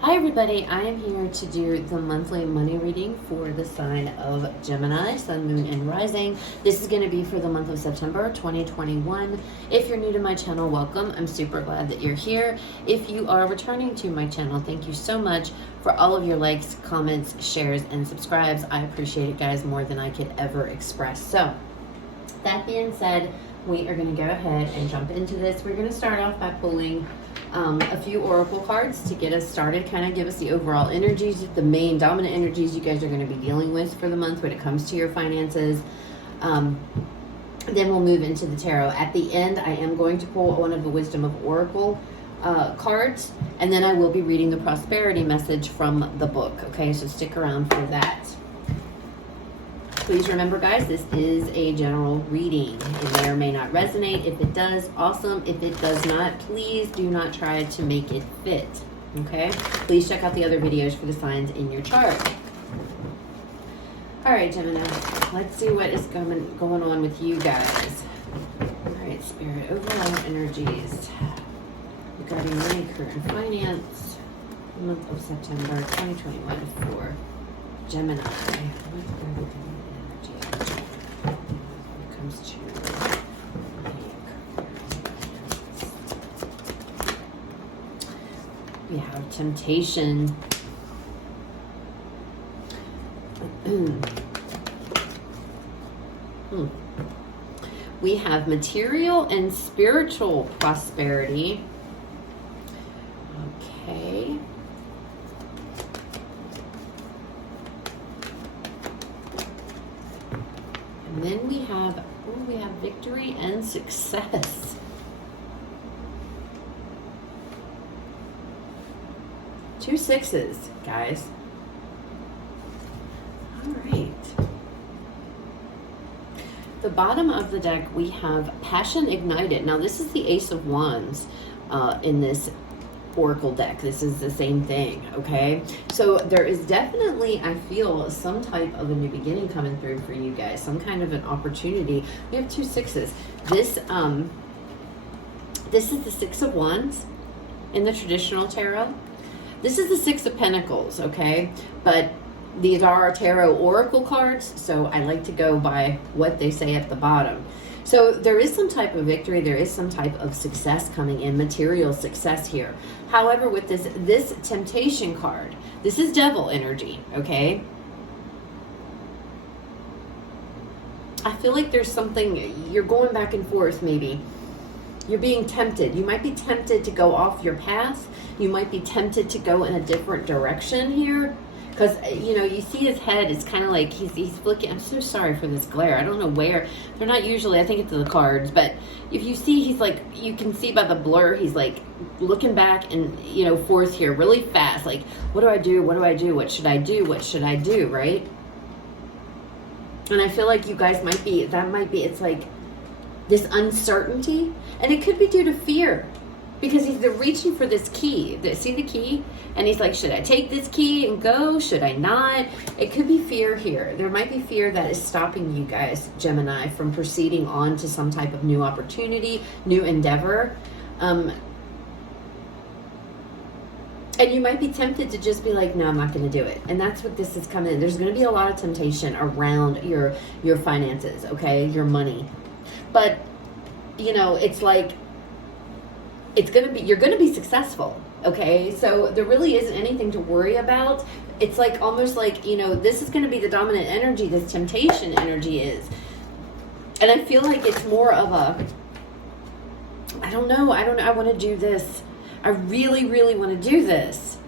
Hi everybody, I am here to do the monthly money reading for the sign of Gemini, Sun, Moon, and Rising. This is going to be for the month of September 2021. If you're new to my channel, welcome. I'm super glad that you're here. If you are returning to my channel, thank you so much for all of your likes, comments, shares, and subscribes. I appreciate it, guys, more than I could ever express. So, that being said, we are going to go ahead and jump into this. We're going to start off by pulling a few oracle cards to get us started, kind of give us the overall energies, the main dominant energies you guys are going to be dealing with for the month when it comes to your finances. Then we'll move into the tarot. At the end, I am going to pull one of the Wisdom of Oracle cards, and then I will be reading the prosperity message from the book. Okay, so stick around for that. Please remember, guys, this is a general reading. It may or may not resonate. If it does, awesome. If it does not, please do not try to make it fit. Okay? Please check out the other videos for the signs in your chart. All right, Gemini. Let's see what is going on with you guys. All right, Spirit. Overall energies regarding money, career, and finance. The month of September 2021 for Gemini. We have temptation. We have material and spiritual prosperity. Okay. And then we have victory and success. Two sixes, guys. All right. The bottom of the deck, we have passion ignited. Now, this is the Ace of Wands in this Oracle deck. This is the same thing, okay? So there is definitely, I feel, some type of a new beginning coming through for you guys. Some kind of an opportunity. We have two sixes. This is the Six of Wands in the traditional tarot. This is the Six of Pentacles, okay? But these are our tarot oracle cards, so I like to go by what they say at the bottom. So there is some type of victory, there is some type of success coming in, material success here. However, with this temptation card, this is devil energy, okay? I feel like there's something, you're going back and forth maybe. You're being tempted. You might be tempted to go off your path. You might be tempted to go in a different direction here. Because, you know, you see his head, it's kind of like he's flicking. I'm so sorry for this glare. I don't know where. They're not usually, I think it's the cards. But if you see, he's like, you can see by the blur, he's like looking back and, you know, forth here really fast. Like, what do I do? What do I do? What should I do? What should I do? Right? And I feel like you guys might be, it's like this uncertainty. And it could be due to fear. Because they're reaching for this key. See the key? And he's like, should I take this key and go? Should I not? It could be fear here. There might be fear that is stopping you guys, Gemini, from proceeding on to some type of new opportunity, new endeavor. And you might be tempted to just be like, no, I'm not going to do it. And that's what this is coming in. There's going to be a lot of temptation around your finances, okay? Your money. But, you know, it's like, you're going to be successful, okay? So there really isn't anything to worry about. It's like almost like, you know, this is going to be the dominant energy, this temptation energy is. And I feel like it's more of a, I don't know, I want to do this. I really, really want to do this.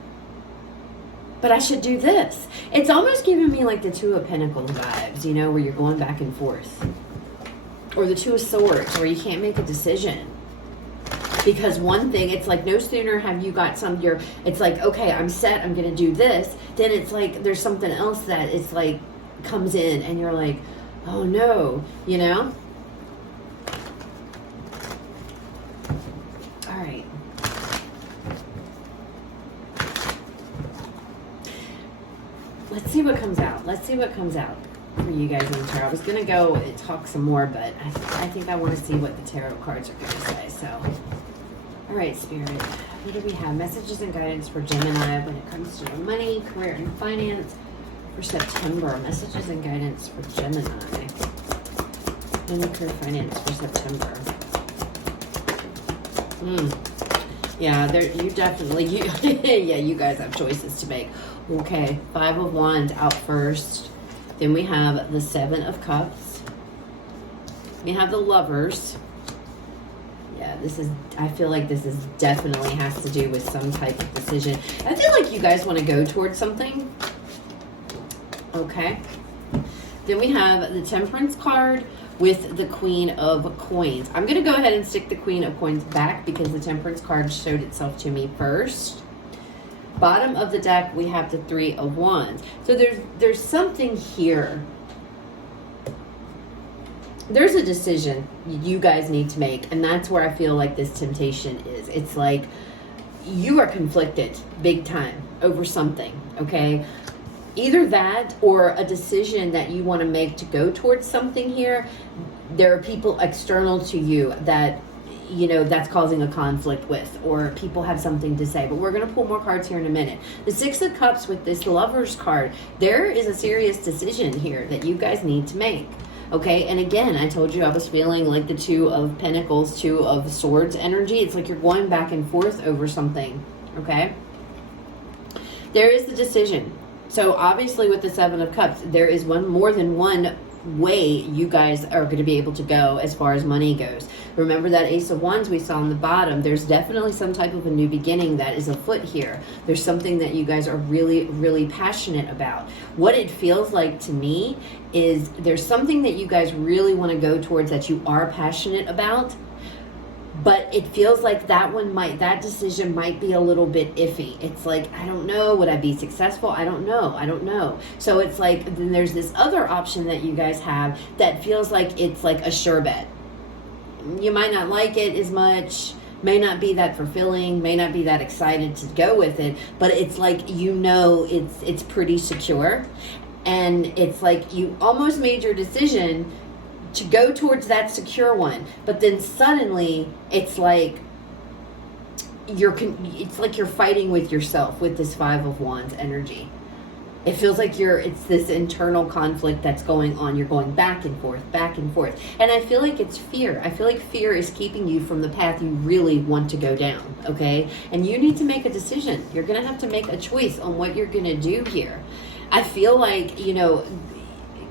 But I should do this. It's almost giving me like the Two of Pentacles vibes, you know, where you're going back and forth. Or the Two of Swords, where you can't make a decision. Because one thing, it's like no sooner have you got it's like, okay, I'm set, I'm going to do this. Then it's like there's something else that it's like comes in and you're like, oh no, you know? All right. Let's see what comes out. Let's see what comes out for you guys in the tarot. I was going to go and talk some more, but I think I want to see what the tarot cards are going to say. So, all right, Spirit. What do we have? Messages and guidance for Gemini when it comes to money, career, and finance for September. Messages and guidance for Gemini. Money, career, finance for September. Yeah, you definitely, yeah, you guys have choices to make. Okay, 5 of Wands out first. Then we have the 7 of Cups. We have the Lovers. Yeah, I feel like this is definitely has to do with some type of decision. I feel like you guys want to go towards something. Okay. Then we have the Temperance card with the Queen of Coins. I'm going to go ahead and stick the Queen of Coins back because the Temperance card showed itself to me first. Bottom of the deck, we have the 3 of Wands. So there's something here. There's a decision you guys need to make, and that's where I feel like this temptation is. It's like you are conflicted big time over something, okay? Either that or a decision that you want to make to go towards something here. There are people external to you that, you know, that's causing a conflict with, or people have something to say. But we're going to pull more cards here in a minute. The 6 of Cups with this Lovers card, there is a serious decision here that you guys need to make. Okay, and again, I told you I was feeling like the 2 of Pentacles, 2 of Swords energy. It's like you're going back and forth over something, okay? There is the decision. So obviously with the 7 of Cups, there is more than one way you guys are going to be able to go as far as money goes. Remember that Ace of Wands we saw on the bottom. There's definitely some type of a new beginning that is afoot here. There's something that you guys are really, really passionate about. What it feels like to me is there's something that you guys really want to go towards that you are passionate about, but it feels like that decision might be a little bit iffy. It's like, I don't know, would I be successful? I don't know. So it's like, then there's this other option that you guys have that feels like it's like a sure bet. You might not like it as much, may not be that fulfilling, may not be that excited to go with it, but it's like, you know, it's pretty secure. And it's like you almost made your decision to go towards that secure one, but then suddenly it's like you're fighting with yourself with this 5 of Wands energy. It feels like it's this internal conflict that's going on. You're going back and forth. And I feel like it's fear. I feel like fear is keeping you from the path you really want to go down, okay? And you need to make a decision. You're going to have to make a choice on what you're going to do here. I feel like, you know,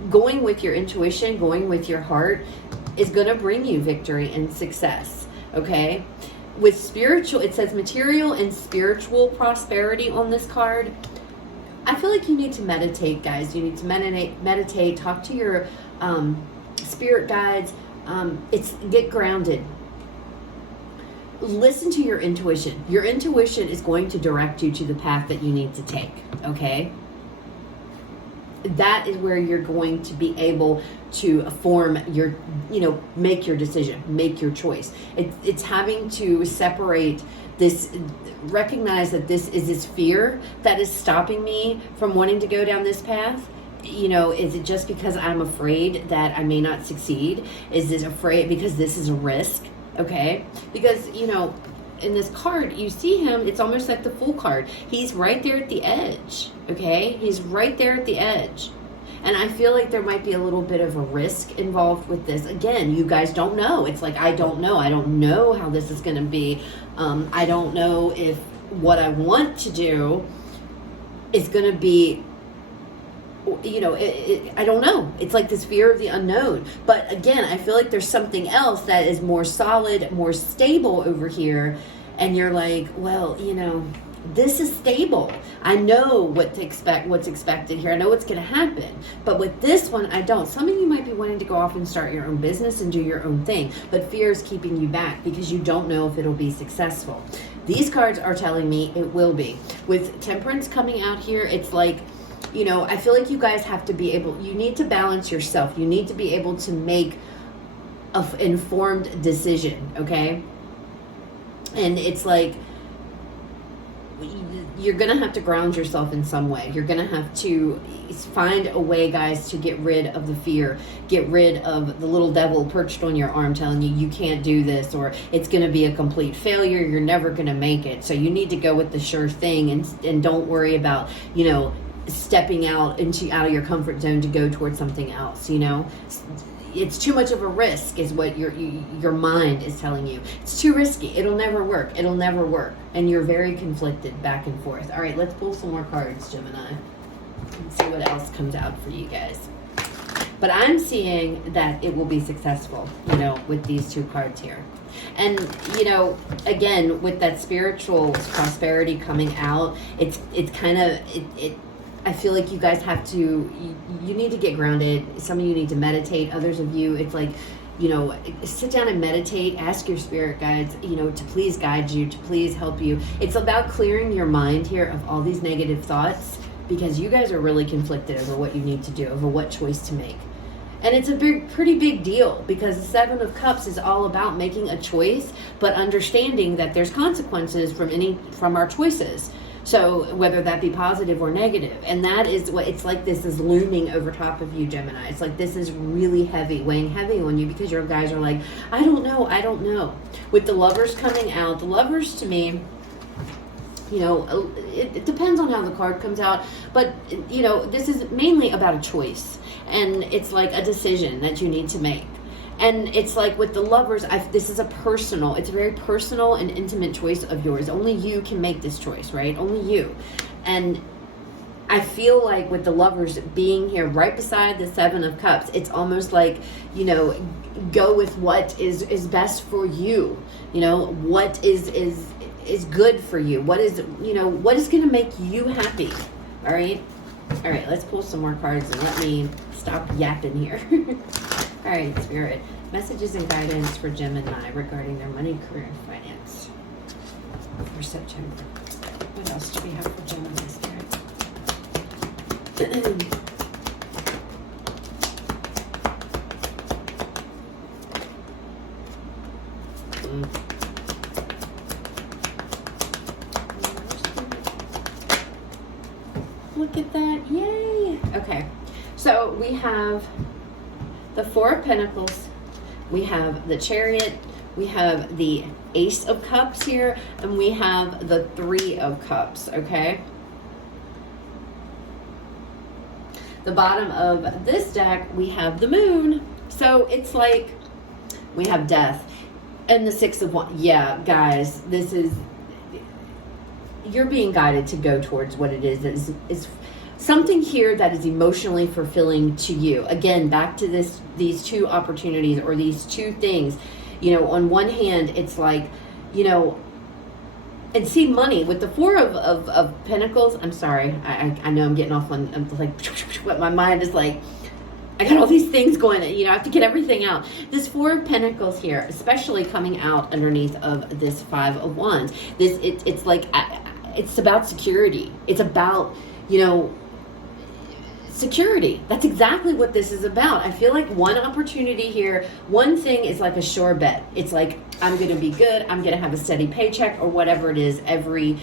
going with your intuition, going with your heart is going to bring you victory and success, okay? With spiritual, it says material and spiritual prosperity on this card. I feel like you need to meditate, guys. You need to meditate, talk to your spirit guides. Get grounded. Listen to your intuition. Your intuition is going to direct you to the path that you need to take, okay? That is where you're going to be able to form your, you know, make your decision, make your choice. It's having to separate this, recognize that this is this fear that is stopping me from wanting to go down this path. You know, is it just because I'm afraid that I may not succeed? Is it afraid because this is a risk? Okay, because, you know, in this card, you see him, it's almost like the Fool card. He's right there at the edge, okay? He's right there at the edge. And I feel like there might be a little bit of a risk involved with this. Again, you guys don't know. It's like, I don't know. I don't know how this is going to be. I don't know if what I want to do is going to be, you know, I don't know. It's like this fear of the unknown. But again, I feel like there's something else that is more solid, more stable over here. And you're like, well, you know, this is stable. I know what to expect, what's expected here. I know what's going to happen. But with this one, I don't. Some of you might be wanting to go off and start your own business and do your own thing. But fear is keeping you back because you don't know if it'll be successful. These cards are telling me it will be. With Temperance coming out here, it's like, you know, I feel like you guys have to be able, you need to balance yourself. You need to be able to make an informed decision, okay? And it's like, you're going to have to ground yourself in some way. You're going to have to find a way, guys, to get rid of the fear, get rid of the little devil perched on your arm telling you can't do this, or it's going to be a complete failure. You're never going to make it. So you need to go with the sure thing, and don't worry about, stepping out of your comfort zone to go towards something else. It's too much of a risk is what your mind is telling you. It's too risky. It'll never work. It'll never work. And you're very conflicted back and forth. All right, let's pull some more cards, Gemini, and see what else comes out for you guys. But I'm seeing that it will be successful, with these two cards here. And, again, with that spiritual prosperity coming out, it's kind of, I feel like you guys have to, you need to get grounded. Some of you need to meditate. Others of you, it's like, sit down and meditate. Ask your spirit guides, to please guide you, to please help you. It's about clearing your mind here of all these negative thoughts, because you guys are really conflicted over what you need to do, over what choice to make. And it's a pretty big deal, because the Seven of Cups is all about making a choice, but understanding that there's consequences from our choices. So whether that be positive or negative, and that is what it's like. This is looming over top of you, Gemini. It's like this is really heavy, weighing heavy on you, because your guys are like, I don't know. With the Lovers coming out, the Lovers to me, it depends on how the card comes out, but this is mainly about a choice, and it's like a decision that you need to make. And it's like with the Lovers, this is it's a very personal and intimate choice of yours. Only you can make this choice, right? Only you. And I feel like with the Lovers being here right beside the Seven of Cups, it's almost like, go with what is best for you. What is good for you. What is going to make you happy. All right, let's pull some more cards and let me stop yapping here. All right, Spirit, messages and guidance for Gemini regarding their money, career, and finance for September. What else do we have for Gemini, Spirit? Look at that. Yay. Okay. So we have the Four of Pentacles. We have the Chariot. We have the Ace of Cups here. And we have the Three of Cups. Okay. The bottom of this deck, we have the Moon. So it's like we have Death. And the Six of Wands. Yeah, guys, this is... You're being guided to go towards what it is something here that is emotionally fulfilling to you. Again, back to these two opportunities, or these two things. On one hand, it's like, and see money with the Four of Pentacles. I'm sorry, I know I'm getting off on, I'm like, but my mind is like, I got all these things going, I have to get everything out. This Four of Pentacles here, especially coming out underneath of this Five of Wands. It's like, it's about security. It's about, security. That's exactly what this is about. I feel like one opportunity here, one thing is like a sure bet. It's like, I'm going to be good. I'm going to have a steady paycheck, or whatever it is, every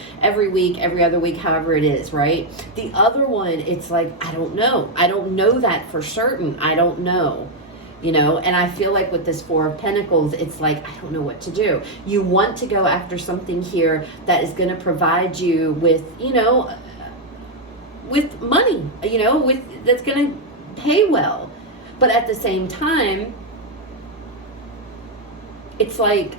week, every other week, however it is, right? The other one, it's like, I don't know. I don't know that for certain. I don't know. And I feel like with this Four of Pentacles, it's like, I don't know what to do. You want to go after something here that is going to provide you with, with money, that's going to pay well. But at the same time, it's like,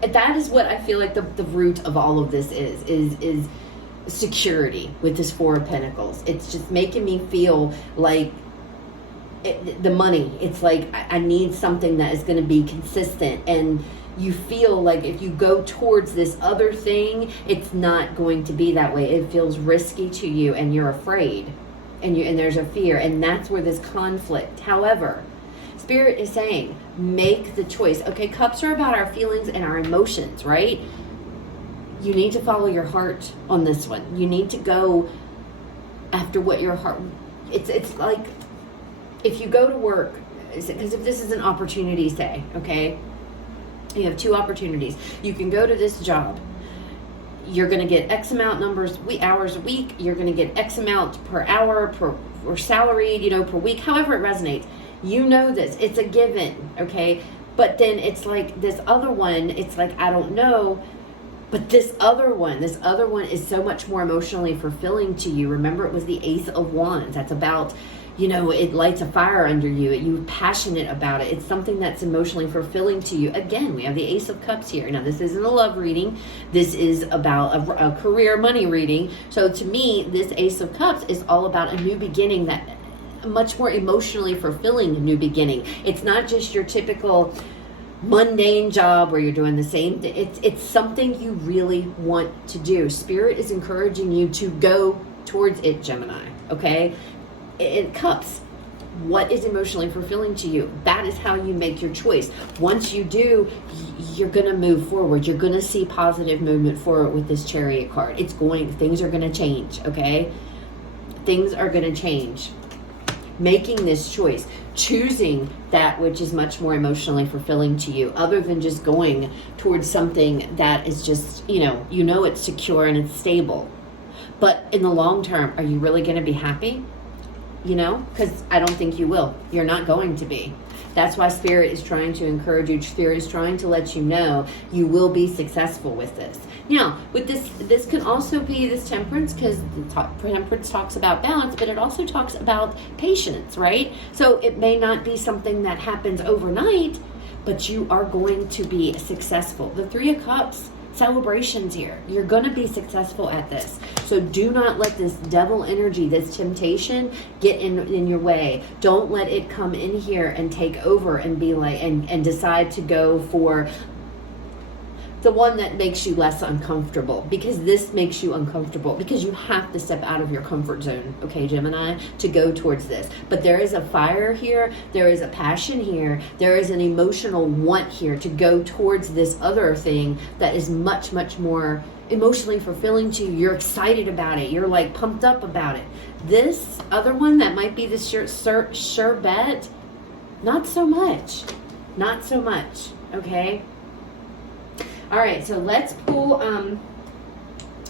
that is what I feel like the root of all of this is security with this Four of Pentacles. It's just making me feel like the money. It's like, I need something that is going to be consistent, and you feel like if you go towards this other thing, it's not going to be that way. It feels risky to you, and you're afraid, and there's a fear, and that's where this conflict. However, Spirit is saying, make the choice. Okay, cups are about our feelings and our emotions, right? You need to follow your heart on this one. You need to go after what your heart... It's like, if you go to work, because if this is an opportunity, say, okay, you have two opportunities. You can go to this job. you're going to get X amount hours a week. You're going to get X amount per hour, or salaried, per week, however it resonates. You know this. It's a given, okay? But then it's like this other one, it's like, I don't know. But this other one is so much more emotionally fulfilling to you. Remember, it was the Ace of Wands. That's about, it lights a fire under you. You're passionate about it. It's something that's emotionally fulfilling to you. Again, we have the Ace of Cups here. Now, this isn't a love reading. This is about a career money reading. So to me, this Ace of Cups is all about a new beginning, that much more emotionally fulfilling new beginning. It's not just your typical mundane job where you're doing the same thing. It's something you really want to do. Spirit is encouraging you to go towards it, Gemini, okay? In Cups, what is emotionally fulfilling to you? That is how you make your choice. Once you do, you're going to move forward. You're going to see positive movement forward with this Chariot card. Things are going to change, okay? Things are going to change. Making this choice, choosing that which is much more emotionally fulfilling to you, other than just going towards something that is just, it's secure and it's stable. But in the long term, are you really going to be happy? Because I don't think you will. You're not going to be. That's why Spirit is trying to encourage you. Spirit is trying to let you know you will be successful with this. Now, with this can also be this Temperance, because Temperance talks about balance, but it also talks about patience, right? So it may not be something that happens overnight, but you are going to be successful. The Three of Cups, celebrations here. You're going to be successful at this. So do not let this devil energy, this temptation, get in your way. Don't let it come in here and take over and be like, and decide to go for the one that makes you less uncomfortable, because this makes you uncomfortable, because you have to step out of your comfort zone, okay, Gemini, to go towards this. But there is a fire here, there is a passion here, there is an emotional want here to go towards this other thing that is much, much more emotionally fulfilling to you. You're excited about it, you're like pumped up about it. This other one that might be the sure bet, not so much, okay? All right, so let's pull a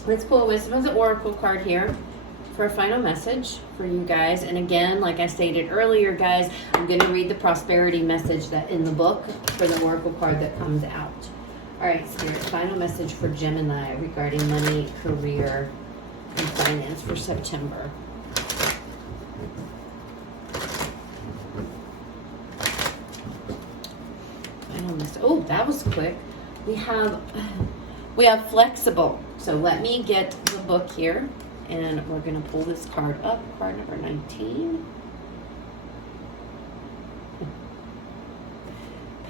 Wisdom of the Oracle card here for a final message for you guys. And again, like I stated earlier, guys, I'm going to read the prosperity message that in the book for the Oracle card that comes out. All right, Spirit, final message for Gemini regarding money, career, and finance for September. Final message. Oh, that was quick. We have flexible. So let me get the book here, and we're going to pull this card up, card number 19.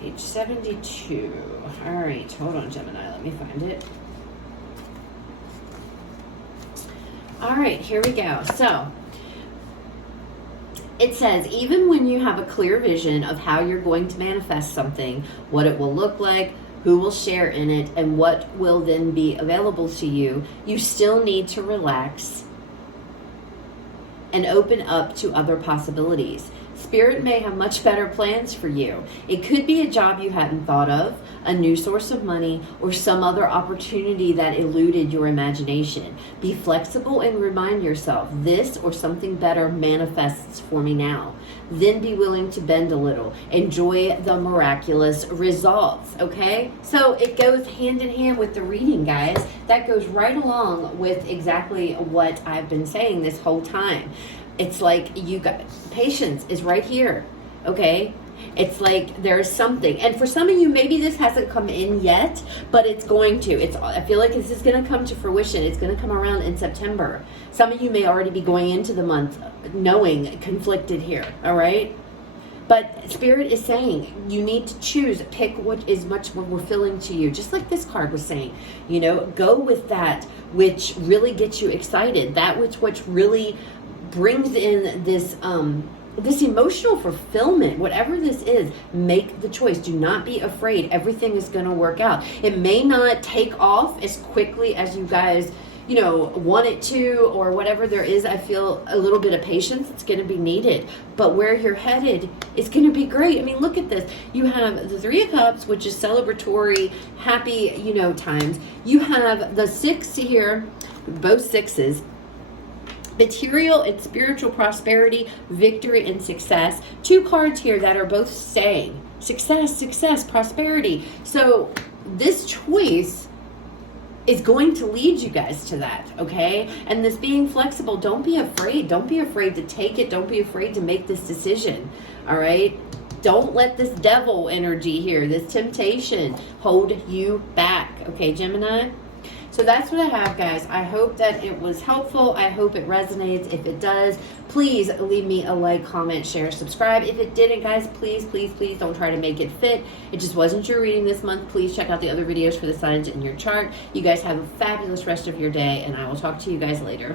Page 72. All right, hold on, Gemini, let me find it. All right, here we go. So it says, even when you have a clear vision of how you're going to manifest something, what it will look like, who will share in it, and what will then be available to you, you still need to relax and open up to other possibilities. Spirit may have much better plans for you. It could be a job you hadn't thought of, a new source of money, or some other opportunity that eluded your imagination. Be flexible and remind yourself, this or something better manifests for me now. Then be willing to bend a little. Enjoy the miraculous results, okay? So it goes hand in hand with the reading, guys. That goes right along with exactly what I've been saying this whole time. It's like you got patience is right here, okay? It's like there's something, and for some of you, maybe this hasn't come in yet, but it's going to. I feel like this is going to come to fruition. It's going to come around in September. Some of you may already be going into the month knowing conflicted here, all right? But Spirit is saying you need to choose, pick what is much more fulfilling to you. Just like this card was saying, go with that which really gets you excited, that which really brings in this this emotional fulfillment. Whatever this is, make the choice. Do not be afraid. Everything is going to work out. It may not take off as quickly as you guys want it to, or whatever there is, I feel a little bit of patience. It's going to be needed. But where you're headed is going to be great. I mean, look at this. You have the Three of Cups, which is celebratory, happy, times. You have the Six here, both sixes. Material and spiritual prosperity, victory and success. Two cards here that are both saying success, prosperity. So this choice is going to lead you guys to that, okay? And this being flexible, don't be afraid. Don't be afraid to take it. Don't be afraid to make this decision, all right? Don't let this devil energy here, this temptation, hold you back, okay, Gemini? So that's what I have, guys. I hope that it was helpful. I hope it resonates. If it does, please leave me a like, comment, share, subscribe. If it didn't, guys, please don't try to make it fit. It just wasn't your reading this month. Please check out the other videos for the signs in your chart. You guys have a fabulous rest of your day, and I will talk to you guys later.